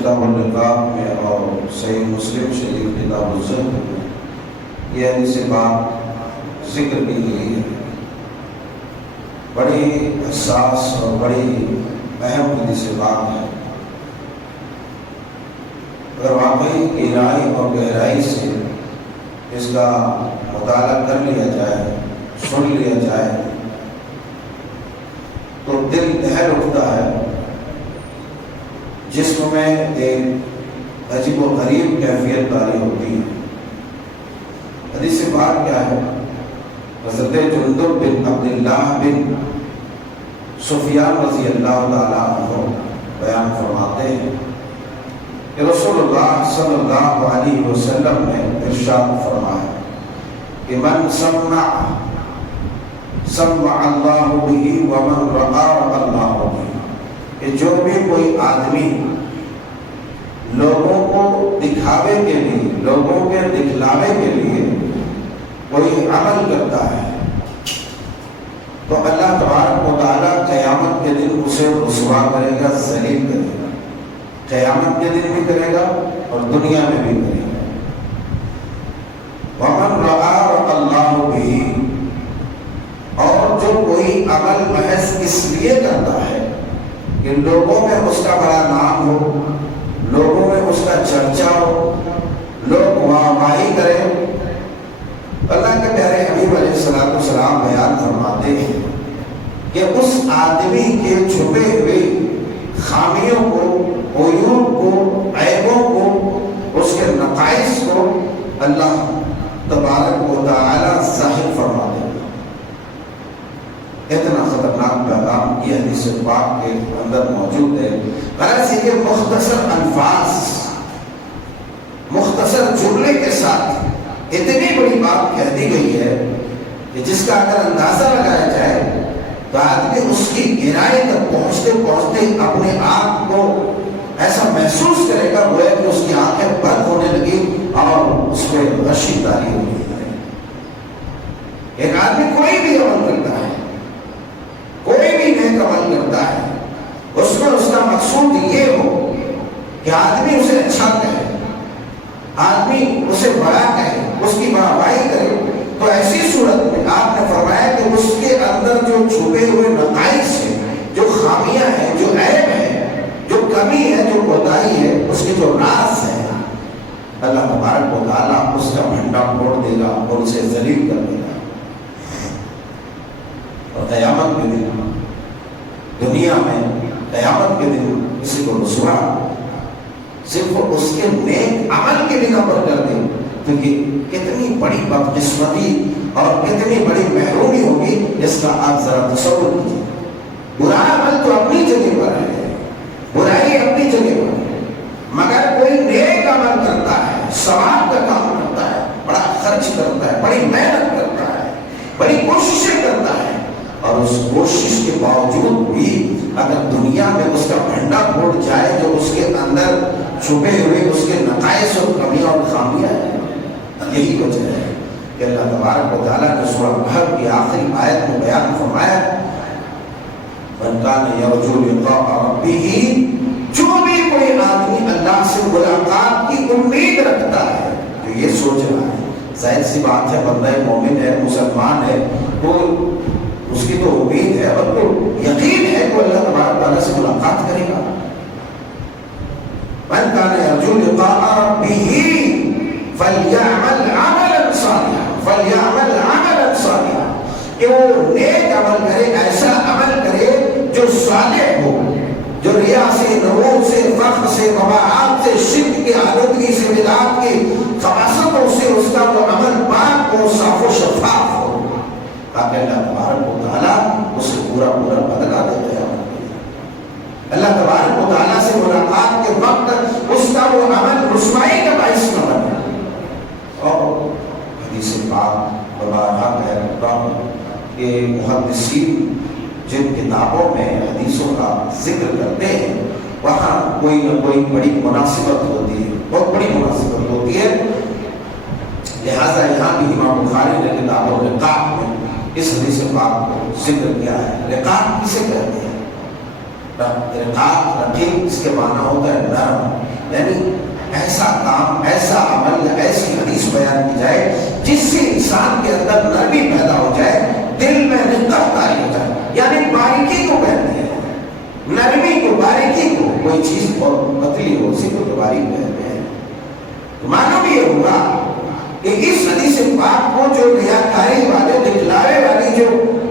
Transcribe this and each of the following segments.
کتاب الرقاق میں اور صحیح مسلم شریف کتاب الزہد میں یہ حدیث پاک ذکر کی گئی ہے۔ بڑی حساس اور بڑی اہم حدیث پاک ہے۔ اگر واقعی گہرائی اور گہرائی سے اس کا مطالعہ کر لیا جائے، سن لیا جائے، تو دل دہل اٹھتا ہے، جسم میں ایک عجیب و غریب کیفیت طاری ہوتی ہے۔ حدیث پاک کیا ہے؟ حضرت جندب بن عبداللہ بن سفیان رضی اللہ تعالیٰ عنہ بیان فرماتے ہیں کہ رسول اللہ صلی اللہ علیہ وسلم نے ارشاد فرمایا کہ من سمع سمع اللہ بہ ومن رعا رعا اللہ بہ، کہ جو بھی کوئی آدمی لوگوں کو دکھاوے کے لیے، لوگوں کے دکھلاوے کے لیے کوئی عمل کرتا ہے تو اللہ تبارک و تعالیٰ قیامت کے دن اسے رسوا کرے گا، ذلیل کرے گا۔ قیامت کے دن بھی کرے گا اور دنیا میں بھی کرے گا۔ وَمَنْ رَعَا رَعَا اللَّهُ بِهِ، اور جو کوئی عمل محض اس لیے کرتا ہے کہ لوگوں میں اس کا بڑا نام ہو، لوگوں میں اس کا چرچا ہو، لوگ واہ واہی کریں، اللہ کے پیارے حبیب علیہ السلام بیان فرماتے ہیں کہ اس آدمی کے چھپے ہوئے خامیوں کو، عیوب کو، عیبوں کو، اس کے نقائص کو اللہ تبارک و تعالی ظاہر فرما دے گا۔ اتنا خطرناک پیغام یہ حدیث پاک کے اندر موجود ہے۔ غرض یہ کہ مختصر الفاظ، مختصر جملے کے ساتھ اتنی بڑی بات کہہ دی گئی ہے کہ جس کا اگر اندازہ لگایا جائے تو آدمی اس کی گہرائی تک پہنچتے پہنچتے اپنے آپ کو ایسا محسوس کرے گا گویا کہ اس کی آنکھیں بند ہونے لگی اور اس پہ غشی طاری ہوئی ہے۔ ایک آدمی کوئی بھی عمل کرتا ہے، کوئی بھی نیک عمل کرتا ہے، اس میں اس کا مقصود یہ ہو کہ آدمی اسے اچھا کہے، آدمی اسے بڑا کہے، اس کی واہواہی کرے، تو ایسی صورت میں آپ نے فرمایا کہ اس کے اندر جو چھپے ہوئے نقائص ہیں، جو خامیاں ہیں، جو عیب ہے، جو کمی ہے، جو کوتاہی ہے، اس کے جو راز ہے، اللہ تبارک و تعالیٰ اس کا بھنڈا پھوڑ دے گا اور اسے ذلیل کر دے گا۔ اور قیامت کے دن، دنیا میں قیامت کے دن کسی کو رسوا صرف اس کے نیک عمل کے بنا پر کر دیں تو یہ کتنی بڑی بدقسمتی اور کتنی بڑی محرومی ہوگی، اس کا آپ ذرا تصور کیجیے۔ برا عمل تو اپنی جگہ پر ہے، برائی اپنی جگہ پر ہے، مگر کوئی نیک عمل کرتا ہے، ثواب کا کام کرتا ہے، بڑا خرچ کرتا ہے، بڑی محنت کرتا ہے، بڑی کوششیں کرتا ہے، اور اس کوشش کے باوجود بھی اگر دنیا میں اس کا بھنڈا پھوڑ جائے جو اس کے اندر چھپے ہوئے اس کے نقائص اور کمیاں اور خامیاں ہیں، یہی وجہ ہے کہ اللہ تبارک و تعالیٰ نے سورہ کہف کی آخری آیت میں بیان فرمایا من کان یرجو لقاء ربہ، جو بھی کوئی آدمی اللہ سے ملاقات کی امید رکھتا ہے، جو یہ سوچ رہا ہے، ظاہر سی بات ہے بندہ مومن ہے، مسلمان ہے، تو اس کی تو امید ہے اور تو یقین ہے کہ اللہ تبارک تعالیٰ سے ملاقات کرے گا۔ من کان یرجو لقاء ربہ فلیعمل عملا صالحا، فلیعمل عملا صالحا، کہ وہ نیک عمل کرے، ایسا عمل کرے جو صالح ہو، جو ریا سے، نور سے، فخر سے، مباحات سے، شرک کی آلودگی سے، بدعات کی خباثتوں سے اس کا وہ عمل پاک ہو، صاف و شفاف ہو، تاکہ اللہ تبارک و تعالیٰ اسے پورا پورا بدلا دیتا ہے۔ اللہ تبارک و تعالیٰ سے ملاقات کے وقت اس کا وہ عمل رسوائی کا باعث نہ بنے۔ اور حدیث پاک بارہا کہہ کرتا ہوں کہ محدثین جن کتابوں میں حدیثوں کا ذکر کرتے ہیں وہاں کوئی نہ کوئی بڑی مناسبت ہوتی ہے، بہت بڑی مناسبت ہوتی ہے، لہٰذا یہاں بھی امام بخاری نے کتاب الرقاق میں اس حدیث پاک کو ذکر کیا ہے۔ رقاق کسے کہتے ہیں؟ رقاق، رقیق، اس کے معنی ہوتا ہے نرم، یعنی ایسا کام، ایسا عمل یا ایسی حدیث بیان کی جائے جس سے انسان کے اندر نرمی پیدا ہو جائے، دل میں رقت طاری ہو جائے، یعنی باریکی کو کہتے ہیں، نرمی کو، باریکی کو۔ کوئی چیز بہت پتلی ہو اسی کو تو باریک کہتے ہیں۔ تو معلوم یہ ہوگا کہ اس حدیث پاک کو جو ریاکاری والے، دکھلاوے والی جو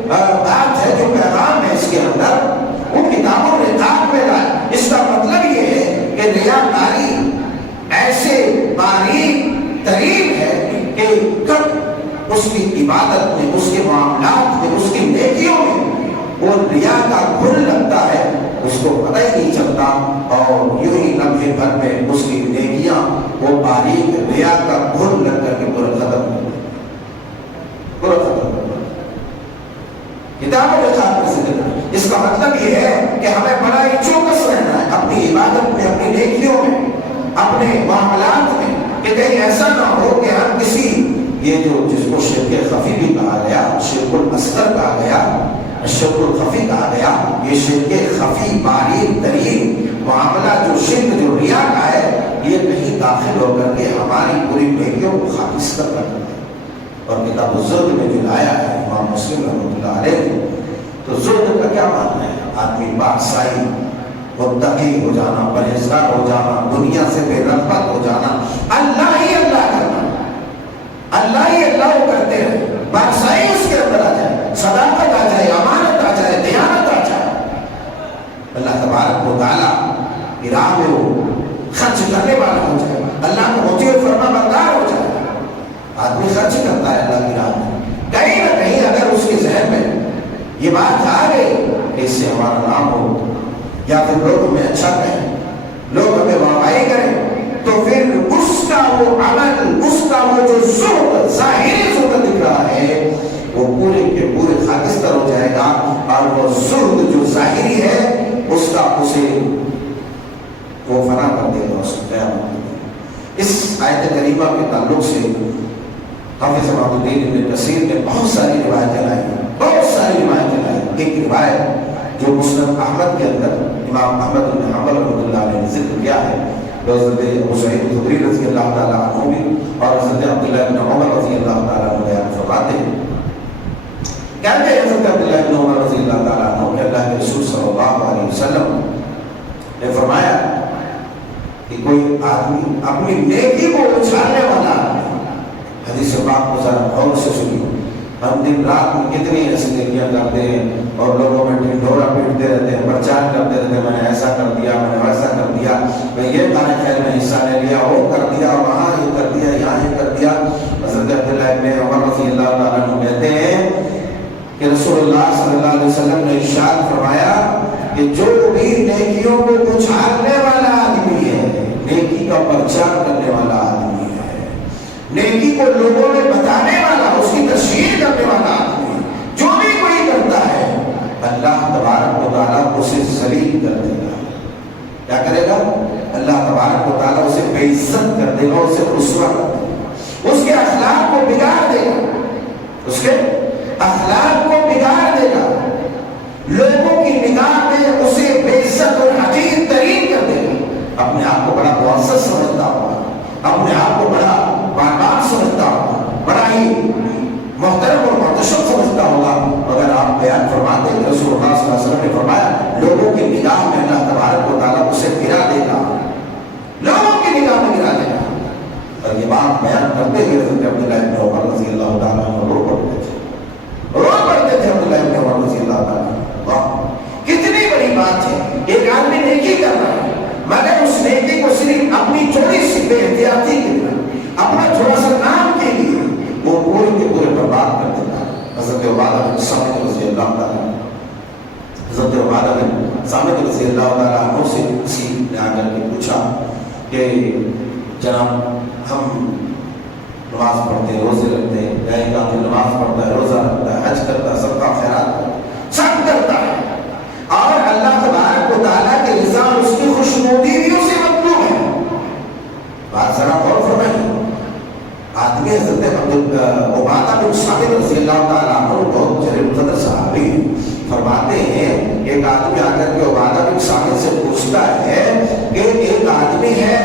بات ہے، جو پیغام ہے اس کے اندر، وہ کتابوں نے تاک میں ڈالا۔ اس کا مطلب یہ ہے کہ ریاکاری ایسے باریک ترین ہے کہ کب اس کی عبادت میں، اس کے معاملات میں، اس کی نیکیوں میں وہ ریا کا گھن لگتا ہے، اس کو پتہ ہی نہیں چلتا، اور یوں ہی لمحے بھر میں اس کی نیکیاں وہ باریک ریا کا گھن لگ کر کے پورا ختم ہو گیا، پورا ختم ہو گیا۔ کتابوں کے ساتھ میں ذکر ہے۔ اس کا مطلب یہ ہے کہ ہمیں بڑا ہی چوکس رہنا ہے اپنی عبادت میں، اپنی نیکیوں میں، اپنے معاملات میں، کہ کہیں ایسا نہ ہو کہ ہم کسی، یہ جو جس کو شرک خفی بھی کہا گیا، شرک الاصغر کہا گیا، شرک الخفی کہا گیا، یہ شرک خفی باریک ترین معاملہ جو شرک، جو ریا کا ہے، یہ کہیں داخل ہو کر کے ہماری پوری نیکیوں کو خاکستر کر دیتا ہے۔ اور کتاب الزہد میں جو لایا ہے امام مسلم رحمۃ اللہ علیہ، تو زہد کا کیا معنی ہے؟ آدمی پاکسائی، متقی ہو جانا، پرہیزگار ہو جانا، دنیا سے بے رغبت ہو جانا، اللہ ہی اللہ کرنا، اللہ ہی اللہ وہ کرتے ہیں، پاکسائی اس کے اندر آ جائے، صداقت آ جائے، امانت آ جائے، دیانت آ جائے، اللہ تبارک و تعالیٰ کی راہ میں وہ خرچ کرنے والا ہو جائے، اللہ کو مطیع و فرما بردار ہو جائے۔ آدمی خرچ کرتا ہے اللہ کی راہ میں، کہیں نہ کہیں اگر اس کے ذہن میں یہ بات آ گئی کہ اس سے ہمارا نام ہو، یا پھر لوگ ہمیں اچھا کہیں، لوگ ہمیں واہوائی کریں، تو پھر اس کا وہ عمل، اس کا وہ جو زہد، ظاہری زہد دکھ رہا ہے، وہ پورے کے پورے خاکستر ہو جائے گا، اور وہ زہد جو ظاہری ہے اس کا اسے وہ فنا کر دے گا، اس کو قیامت میں۔ اس آیت کریمہ کے تعلق سے حافظ عبد الدین ابن کثیر نے بہت ساری روایتیں لائی، بہت ساری روایتیں لائی۔ ایک روایت جو مسند احمد کے اندر امام احمد بن حنبل رحمۃ اللہ علیہ نے ذکر کیا ہے، حضرت ابو سعید خدری رضی اللہ تعالیٰ عنہ بھی اور حضرت عبداللہ بن عمر رضی اللہ تعالیٰ عنہ بیان فرماتے ہیں، کہتے ہیں حضرت عبداللہ بن عمر رضی اللہ تعالیٰ عنہ کہ اللہ کے رسول صلی اللہ علیہ وسلم نے فرمایا کہ کوئی آدمی اپنی نیکی کو اچھالنے والا آدمی، حدیث پاک کو ذرا غور سے سنیے، ہم دن رات میں کتنی ایسی نیکیاں کرتے ہیں اور لوگوں میں ڈھنڈورا پیٹتے رہتے ہیں، پرچار کرتے رہتے ہیں، میں نے ایسا کر دیا، میں نے ویسا کر دیا، میں یہ کھانے خیر میں حصہ لے لیا، وہ کر دیا، وہاں یہ کر دیا، یہاں یہ کر دیا۔ حضرت عبداللہ ابن عمر رضی اللہ تعالیٰ عنہ کہتے ہیں کہ رسول اللہ صلی اللہ علیہ وسلم نے ارشاد فرمایا کہ جو بھی نیکیوں کو اچھالنے والا آدمی ہے، نیکی کا پرچار کرنے والا آدمی ہے، نیکی کو لوگوں میں بتانے والا، اس کی تشہیر کرنے والا آدمی، جو بھی کوئی کرتا ہے، اللہ تبارک و تعالیٰ اسے ذلیل کر دے گا۔ کیا کرے گا؟ اللہ تبارک و تعالیٰ اسے بے عزت کر دے گا، اسے رسوا کر دے گا، اس کے اخلاق کو بگاڑ دے گا، اس کے اخلاق کو بگاڑ دے گا، لوگوں کی نگاہ میں اسے بے عزت اور حقیر ترین کر دے گا۔ اپنے آپ کو بڑا معزز سمجھتا ہوگا، اپنے آپ کو بڑا بانبان سمجھتا ہوگا، بڑا ہی محترم اور محتشم سمجھتا ہوگا، مگر آپ بیان فرماتے ہیں رسول اللہ صلی اللہ علیہ وسلم نے فرمایا لوگوں کی نگاہ میں اللہ تبارک و تعالیٰ اسے گرا دے گا، لوگوں کی نگاہ میں گرا دے گا۔ اور یہ بات بیان کرتے ہوئے حضرت عبداللہ ابن عمر رضی اللہ تعالیٰ عنہ رو پڑتے تھے، عبداللہ ابن عمر رضی اللہ تعالیٰ عنہ۔ واہ، کتنی بڑی بات ہے، ایک آدمی نیکی کر رہا ہے مگر اس نیکی کو صرف اپنی تھوڑی سی بے احتیاطی کے لیے، اپنا تھوڑا سا نام کے لیے وہ پورے کے پورے برباد کر دیتا ہے۔ حضرت عبادہ بن صامت رضی اللہ تعالیٰ عنہ، حضرت عبادہ بن صامت رضی اللہ تعالیٰ عنہ سے کسی نے آ کر کے پوچھا کہ جناب ہم نماز پڑھتے ہیں، روزے رکھتے ہیں، یا ایک آدمی نماز پڑھتا ہے، روزہ رکھتا ہے، حج کرتا ہے، صدقہ خیرات کرتا ہے، سب کرتا ہے، اور اللہ تبارک و تعالیٰ کی رضا اور اس کی خوشنودی بھی اسے مطلوب ہے۔ بات ذرا غور فرمائیے، آدمی حضرت عبادہ بن صامت رضی اللہ تعالیٰ عنہ بہت جلیل القدر صحابی ہیں، فرماتے ہیں ایک آدمی آ کر کے عبادہ بن صامت سے پوچھتا ہے کہ ایک آدمی ہے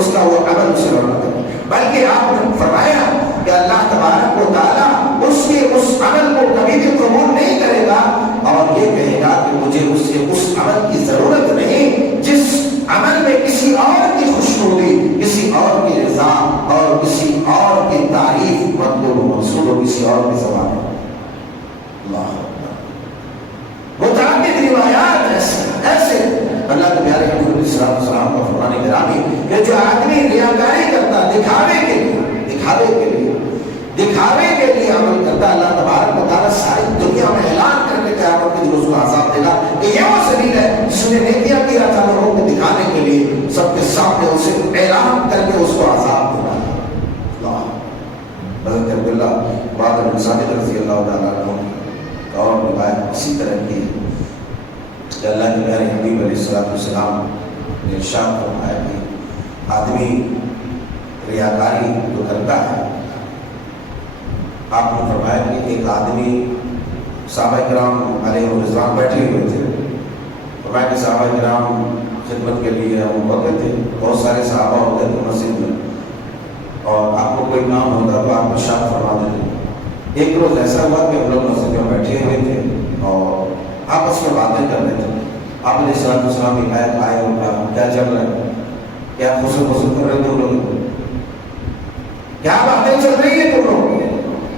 اس کا وہ عمل اسے لوٹا دے گا، بلکہ آپ نے فرمایا کہ اللہ تبارک و تعالیٰ اس کے اس عمل کو کبھی بھی قبول نہیں کرے گا اور یہ کہے گا کہ مجھے اس سے اس عمل کی ضرورت نہیں جس عمل میں کسی اور کی خوشنودی، کسی اور کی رضا اور کسی اور کی تعریف مطلوب و منصوب ہو کسی اور کی زبان ہے۔ اللہ متعدد روایات ایسے اللہ کے پیارے حضور علیہ السلام کا فرمان گرامی کہ جو آدمی ریاکاری کرتا دکھاوے کے لیے عمل کرتا، اللہ تبارک و تعالیٰ ساری دنیا میں اعلان کر کے قیامت کے روز کو عذاب دے گا کہ یہ وہ سبیل ہے جس نے نیکیاں کیا تھا لوگوں کو دکھانے کے لیے، سب کے سامنے اسے اعلان کر کے اس کو عذاب دے گا۔ حضرت عبداللہ بعد بن ثابت رضی اللہ تعالیٰ عنہ اور روایت اسی طرح کی کہ اللہ کے پیارے حبیب علیہ السلام نے ارشاد فرمایا کہ آدمی ریاکاری جو کرتا ہے، آپ نے فرمایا کہ ایک آدمی صحابہ کرام علیہ رضوان بیٹھے ہوئے تھے، فرمایا کہ صحابہ کرام خدمت کے لیے ہم وقت تھے، بہت سارے صحابہ ہوتے تھے مسجد میں اور آپ کو کوئی کام ہوتا تو آپ ارشاد فرما دیتے۔ ایک روز ایسا ہوا کہ ہم لوگ مسجد میں بیٹھے ہوئے تھے اور آپس میں باتیں کر رہے تھے، آپ علیہ السلام کی آیت آئے اور کیا چل رہا ہے، کیا خسر کر رہے تم لوگ، کیا باتیں چل رہی ہیں تم لوگ؟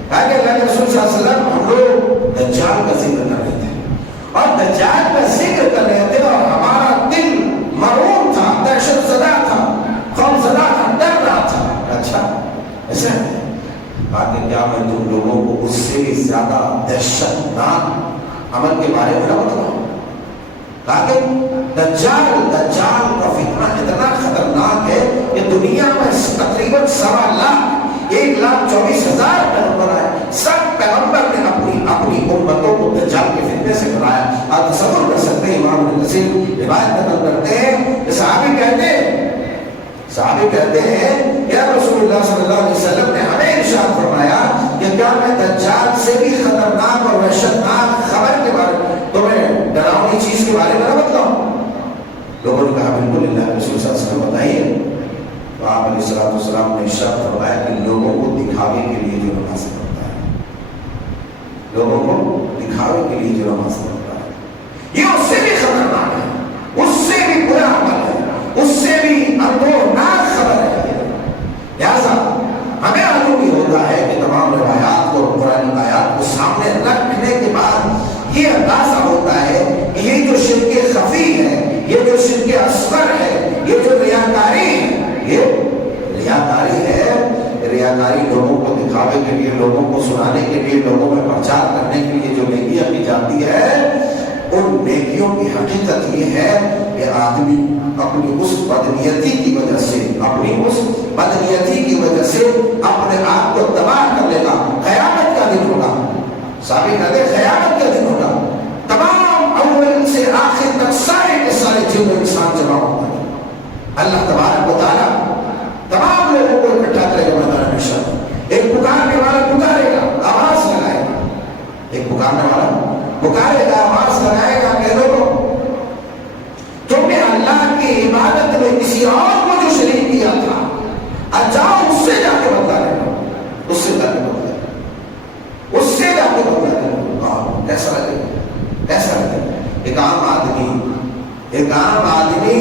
کہا کہ اللہ کے رسول صلی اللہ علیہ وسلم ہم لوگ دجال کا ذکر کر رہے تھے اور دجال کا ذکر کر رہے تھے اور ہمارا دل مرعوب تھا، دہشت زدہ تھا، خوف زدہ تھا، ڈر رہا تھا۔ اچھا ایسا ہے؟ آگے کیا میں تم لوگوں کو اس سے بھی زیادہ دہشت ناک عمل کے بارے میں نہ بتاؤں؟ کہا کہ دجال کا فتنہ اتنا خطرناک ہے کہ دنیا میں تقریباً 1,24,000 پیغمبر آئے، سب پیغمبر نے اپنی امتوں کو دجال کے فتنے سے ڈرایا۔ آپ تصور کر سکتے ہیں، امام ابن کثیر روایت نقل کرتے ہیں کہ صحابی کہتے ہیں یا رسول اللہ صلی اللہ علیہ وسلم نے ہمیں ارشاد فرمایا کہ کیا میں دجال سے بھی خطرناک اور وحشتناک خبر کے بارے میں تمہیں ڈراؤنی چیز کے بارے میں نہ بتاؤں؟ لوگوں نے کہا بالکل اللہ کے رسول صلی اللہ علیہ وسلم بتائیے۔ تو آپ علیہ السلام نے ارشاد فرمایا کہ لوگوں کو دکھاوے کے لیے جو نماز پڑھتا ہے، لوگوں کو دکھاوے کے لیے جو نماز پڑھتا ہے یہ اس سے بھی خطرناک ہے، اس سے بھی برا عمل ہے، اس سے بھی اندوناک خبر ہے۔ لہٰذا ہمیں معلوم یہ ہوتا ہے کہ تمام روایات اور قرآن آیات کو سامنے رکھنے کے بعد یہ اندازہ ہوتا ہے کہ یہ جو شرک خفی ہے، یہ جو شرک اصغر ہے، یہ جو ریاکاری ہے، یہ ریاکاری ہے۔ ریاکاری لوگوں کو دکھاوے کے لیے، لوگوں کو سنانے کے لیے، لوگوں میں پرچار کرنے کے لیے جو نیکیاں کی جاتی ہے، ان نیکیوں کی حقیقت یہ ہے کہ آدمی اپنی اس بدنیتی کی وجہ سے اپنے آپ کو تباہ کر لے گا۔ قیامت کا دن ہوگا، ثابت کر دے، قیامت کا دن ہوگا، تمام اول سے آخر تک سارے کے سارے جن و انسان جمع ہوگا، اللہ تبارک و تعالیٰ تمام لوگوں کو اکٹھا کرے گا میدان محشر۔ ایک پکارنے والا پکارے گا، آواز لگائے گا، ایک پکارنے والا پکارے گا، آواز لگائے گا کہ لوگوں تم نے اللہ کی عبادت میں کسی اور کو جو شریک کیا تھا، جاؤ اس سے جا کے بدلا لو، اس سے جا کے بدلا لو، اس سے جا کے بدلا لو۔ کیسا لگے گا؟ کیسا لگے گا؟ ایک عام آدمی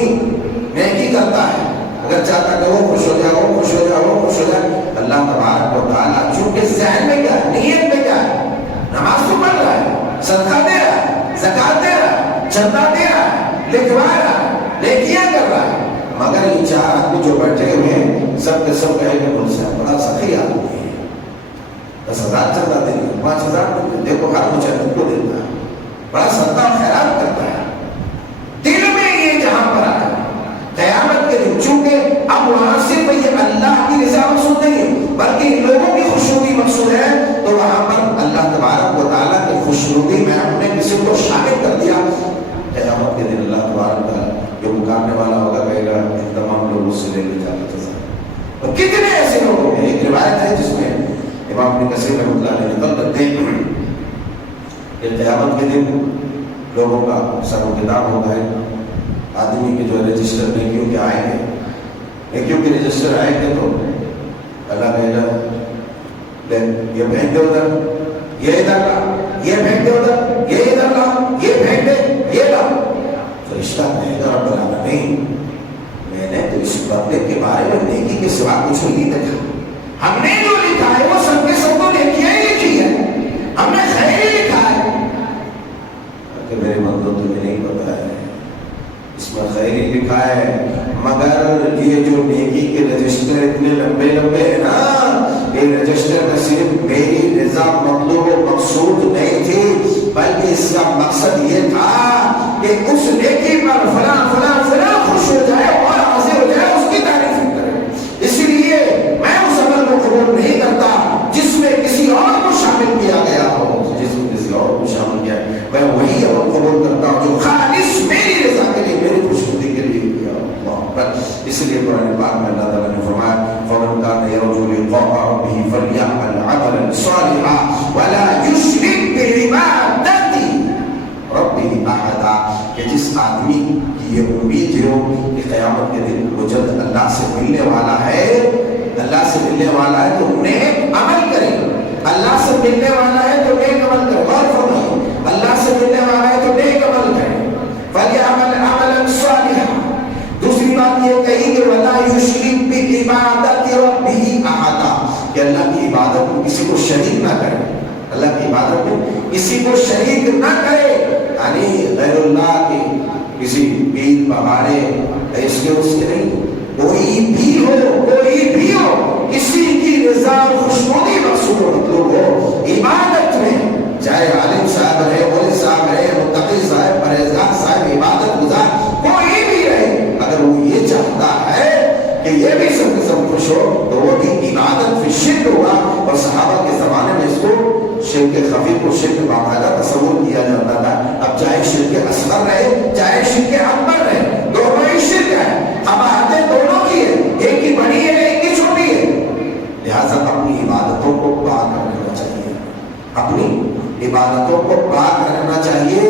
نیکی کرتا ہے، اگر چاہتا کہ وہ خوش ہو جائے، وہ خوش ہو جائے، وہ خوش ہو جائے، اللہ تبارک و تعالیٰ چونکہ ذہن میں کیا ہے، نیت میں کیا ہے، نماز تو پڑھ رہا ہے، صدقہ دے رہا ہے، زکات دے رہا ہے، چندہ دے رہا ہے، لکھوا رہا ہے، نیکیاں کر رہا ہے، مگر یہ 4 آدمی جو بیٹھے ہوئے ہیں سب کے سب کہے کہ مجھ سے بڑا سخی آدمی ہے، 10,000 چندہ دے دیں، 5,000 دیکھو ہر مجھے کو دیتا ہے، بڑا صدقہ خیرات کرتا ہے، دل میں یہ جہاں پر آئے قیامت کے دن، چونکہ اب وہاں صرف یہ اللہ کی رضا مقصود نہیں ہے بلکہ لوگوں کی خوشنودی مقصود ہے، تو وہاں پر اللہ تبارک و تعالیٰ کی خوشنودی میں ہم نے کسی کو شامل کر دیا۔ قیامت کے دن اللہ تبارک و تعالیٰ جو پکارنے والا ہوگا کہے گا ان تمام لوگوں سے لے کے جانا چاہتا ہے۔ کتنے ایسے لوگ ہیں، ایک روایت ہے جس میں امام ابن کثیر رحمۃ اللہ علیہ نقل کرتے ہیں کہ قیامت کے دن لوگوں کا سر و کتاب ہوتا ہے، آدمی کے جو رجسٹر نیکیوں کے آئیں گے نیکیوں کے رجسٹر آئے گے تو اللہ کہے گا لے یہ پھینک دے ادھر، یہ ادھر لا، یہ پھینک دے ادھر، یہ ادھر لا، یہ پھینک دے، یہ لا۔ فرشتہ کہے گا رب العالمین میں نے تو اس بندے کے بارے میں نیکی کے سوا کچھ نہیں دیکھا، ہم نے جو لکھا ہے وہ سب کے سب کو نیکیاں ہی لکھی ہے، ہم نے خیر ہی لکھا ہے کہ میرے بندوں تمہیں نہیں پتا ہے اس میں خیر ہی لکھا ہے، مگر یہ جو نیکی کے رجسٹر اتنے لمبے لمبے ہیں نا، یہ رجسٹر میں صرف میری رضا مطلوب و مقصود نہیں تھی، بلکہ اس کا مقصد یہ تھا کہ اس نیکی پر فلاں فلاں فلاں خوش ہو جائے اور حاضر ہو جائے، اس کی تعریف کرے۔ اس لیے میں اس عمل کو قبول نہیں کرتا جس میں کسی اور کو شامل کیا گیا ہو، جس میں کسی اور کو شامل کیا ہے، میں وہی عمل قبول کرتا ہوں جو خالص میری رضا کے لیے، میری خوشنودی کے لیے کیا ہو۔ اس لیے قرآن پاک میں اللہ تعالیٰ نے فرمایا فَمَنْ كَانَ يَرْجُو لِقَاءَ رَبِّهِ فَلْيَعْمَلْ عَمَلًا صَالِحًا وَلَا يُشْرِكْ بِعِبَادَةِ رَبِّهِ أَحَدًا، کہ جس آدمی کی یہ امید ہو کہ قیامت کے دن وہ جلد اللہ سے ملنے والا ہے، اللہ سے ملنے والا ہے تو نیک عمل کرے، اللہ سے ملنے والا ہے تو نیک عمل کرے، غور فرمائیے، اللہ سے ملنے والا ہے تو نیک عمل کرے، فَلْيَعْمَلْ عَمَلًا صَالِحًا۔ دوسری بات یہ کہی کہ وَلَا يُشْرِكْ بِعِبَادَةِ رَبِّهِ أَحَدًا، کہ اللہ کی عبادت میں کسی کو شریک نہ کرے، اللہ کی عبادت میں کسی کو شریک نہ کرے، یعنی غیر اللہ کے کسی پیر پہاڑے اس کے نہیں، کوئی بھی ہو کسی کی رضا خوشنودی مقصود و مطلوب ہو عبادت میں، چاہے عالم صاحب رہے، ولی صاحب رہے، متقی صاحب، پرہیزگار صاحب، عبادت گزار کوئی بھی رہے، اگر وہ یہ چاہتا ہے کہ یہ بھی سب کے سب خوش ہو تو وہ بھی عبادت فی شرک ہوگا۔ اور صحابہ کے زمانے میں اس کو شرک خفی کو شرک باقاعدہ تصور کیا جاتا تھا۔ اب چاہے شرک اصغر رہے چاہے شرک اکبر رہے، دونوں ہی شرک ہے، قباحتیں دونوں کی ہے، ایک ہی بڑی ہے ایک ہی چھوٹی ہے، لہٰذا اپنی عبادتوں کو پاک رکھنا چاہیے، اپنی عبادتوں کو پاک رکھنا چاہیے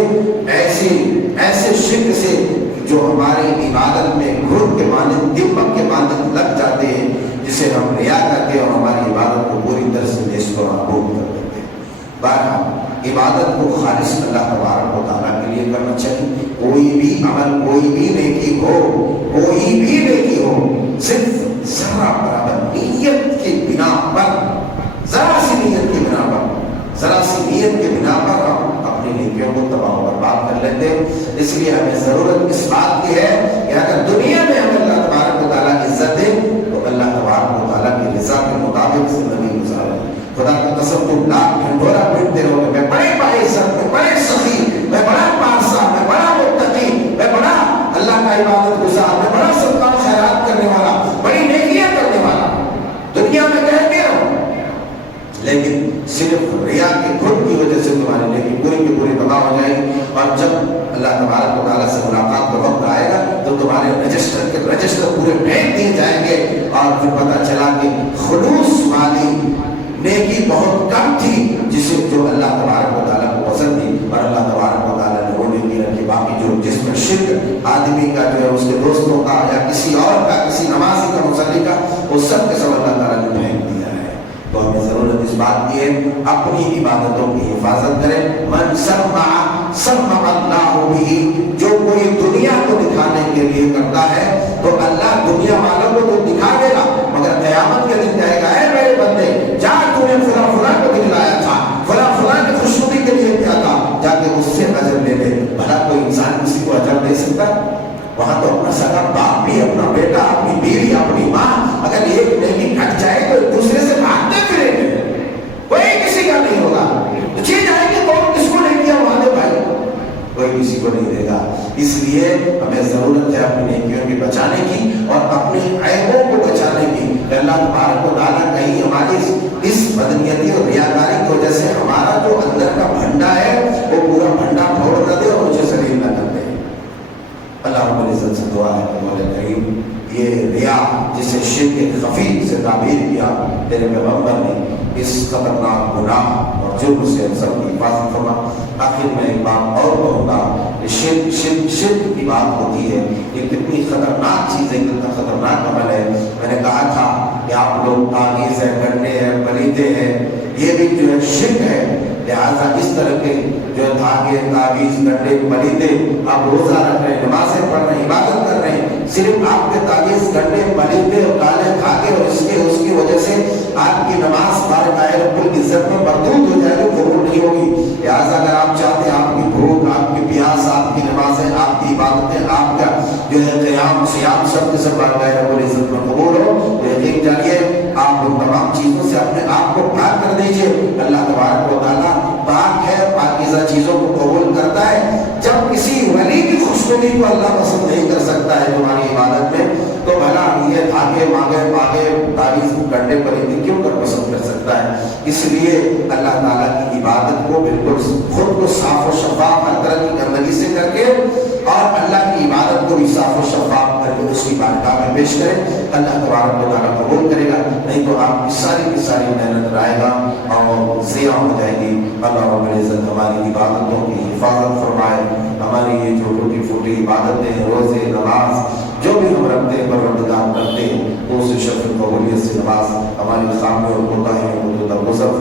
ایسے شرک سے جو ہماری عبادت میں گھر کے مانند، دیپک کے مانند لگ جاتے ہیں، جسے ہم ریا کرتے ہیں اور ہماری عبادت کو پوری طرح سے نیست و نابود کر دیتے ہیں۔ بہرحال عبادت کو خالص اللہ تبارک و تعالیٰ کے لیے کرنا چاہیے، کوئی بھی عمل، کوئی بھی نیکی ہو، صرف ذرا برابر نیت کی بنا پر، ذرا سی نیت کی بنا پر ہم اپنی نیکیوں کو تباہ و برباد کر لیتے ہیں۔ اس لیے ہمیں ضرورت اس بات کی ہے کہ اگر دنیا میں ہمیں اللہ تبارک و تعالیٰ کی عزت ہے تو اللہ تبارک و تعالیٰ کی رضا کے مطابق زندگی گزارے۔ خدا کا قسم تم لاکھ ڈھنڈورا پیٹتے رہو کہ میں بڑے باعزت، میں بڑے سخی، میں بڑا پارسا، میں بڑا متقی، میں بڑا اللہ کا عبادت گزار، میں بڑا صدقہ و خیرات کرنے والا، بڑی نیکیاں کرنے والا، دنیا میں کہتے رہو، لیکن صرف ریا کے خود کی وجہ سے تمہاری نیکی پوری کی پوری تباہ ہو جائے گی۔ اور جب اللہ تبارک و تعالیٰ سے ملاقات کا وقت آئے گا تو تمہارے رجسٹر پورے پھینک دیے جائیں گے، اور پھر پتہ چلا کہ خلوص والی نیکی بہت کم تھی جسے جو اللہ تبارک و تعالیٰ کو پسند تھی، اور اللہ تبارک و تعالیٰ نے وہ نیکی رکھی، باقی جو جس میں شرک آدمی کا جو ہے اس کے دوستوں کا یا کسی اور کا، کسی نمازی کا، مصلی کا، وہ سب کے سب اللہ تعالیٰ نے پھینک دیا ہے۔ تو ہمیں ضرورت اس بات کی ہے اپنی عبادتوں کی حفاظت کریں۔ من سمع اللہ بھی، جو کوئی دنیا کو دکھانے کے لیے کرتا ہے تو اللہ دنیا والوں کو تو دکھا دے گا، مگر قیامت کے دن کہے گا اے میرے بندے جا، تو نے فلاں فلاں کو دکھلایا تھا، فلاں فلاں کی خوشنودی کے لیے کیا تھا، جا کے اس سے اجر لے لے۔ بھلا کوئی انسان کسی کو اجر دے سکتا ہے؟ وہاں تو اپنا سگا باپ بھی، اپنا بیٹا، اپنی بیوی، اپنی ماں، اگر ایک نیکی ہٹ جائے تو ایک دوسرے سے بھاگتے پھریں گے، کوئی کسی کا نہیں ہوگا، چیز آئے گی کون کس کو نہیں کیا وہاں دے بھائی، کوئی کسی کو نہیں دے گا۔ اس لیے ہمیں ضرورت ہے اپنی نیکیوں کی بچانے کی اور اپنی عیبوں کو بچانے کی، کہ اللہ تبارک و تعالیٰ کہیں ہماری اس بدنیتی اور ریاکاری کی وجہ سے ہمارا جو اندر کا بھنڈا ہے وہ پورا بھنڈا پھوڑ نہ دے اور مجھے ذلیل نہ کر دے۔ اللہ رب العزت سے دعا ہے کہ مولا کریم یہ ریا جسے شرک خفی سے تعبیر کیا تیرے پیغمبر نے، اس خطرناک گناہ اور جرم سے ہم سب کی حفاظت فرما۔ آخر میں ایک بات اور کہوں گا شرک کی بات ہوتی ہے. یہ کتنی خطرناک چیز ہے, کتنا خطرناک عمل ہے. میں نے کہا تھا کہ آپ لوگ تعویذ ہے, گنڈے ہیں, پلیتے ہیں, یہ بھی جو ہے شرک ہے. لہٰذا اس طرح کے جو دھاگے, تعویذ, گنڈے, پلیتے, آپ روزہ رکھ رہے ہیں, نمازیں پڑھ رہے ہیں, عبادت کر رہے ہیں, صرف آپ کے تعویذ, گنڈے, پلیتے اور کالے دھاگے اور اس کی وجہ سے آپ کی نماز بارگاہ رب العزت میں مردود ہو جائے گی, قبول نہیں ہوگی. لہٰذا اگر آپ چاہتے ہیں آپ کی بھوک, آپ کی پیاس, آپ کی نمازیں, آپ کی عبادتیں, آپ کا جو ہے قیام, صیام, سب کے سب بارگاہ رب العزت میں قبول ہو, تو یقین جانیے آپ ان تمام چیزوں سے اپنے آپ کو پاک کر دیجئے. اللہ تبارک و تعالیٰ پاک ہے, پاکیزہ چیزوں کو قبول کرتا ہے. جب کسی ولی کی خوشبودی کو اللہ پسند نہیں کر سکتا ہے تمہاری عبادت میں, تو بھلا یہ دھاگے, مانگے, پاگے, تعویذ, گنڈے, پلیتے کیوں کر پسند کر سکتا ہے؟ اس لیے اللہ تعالیٰ کی عبادت کو بالکل خود کو صاف و شفاف ہر طرح کی گندگی سے کر کے, اور اللہ کی عبادت کو بھی صاف و شفاف کر کے اس کی بارگاہ میں پیش کریں. اللہ تبارک و تعالیٰ قبول کرے گا, نہیں تو آپ کی ساری محنت رائے گا اور ضیاع ہو جائے گی. اللہ رب العزت ہماری عبادتوں کی حفاظت فرمائے. ہماری یہ جو ٹوٹی پھوٹی عبادتیں, روزے, نماز جو بھی ہم رکھتے ہیں, پروردگار کرتے ہیں, تو اسے شرف قبولیت سے نماز ہماری سامنے اور کوتاہیوں کو درگزر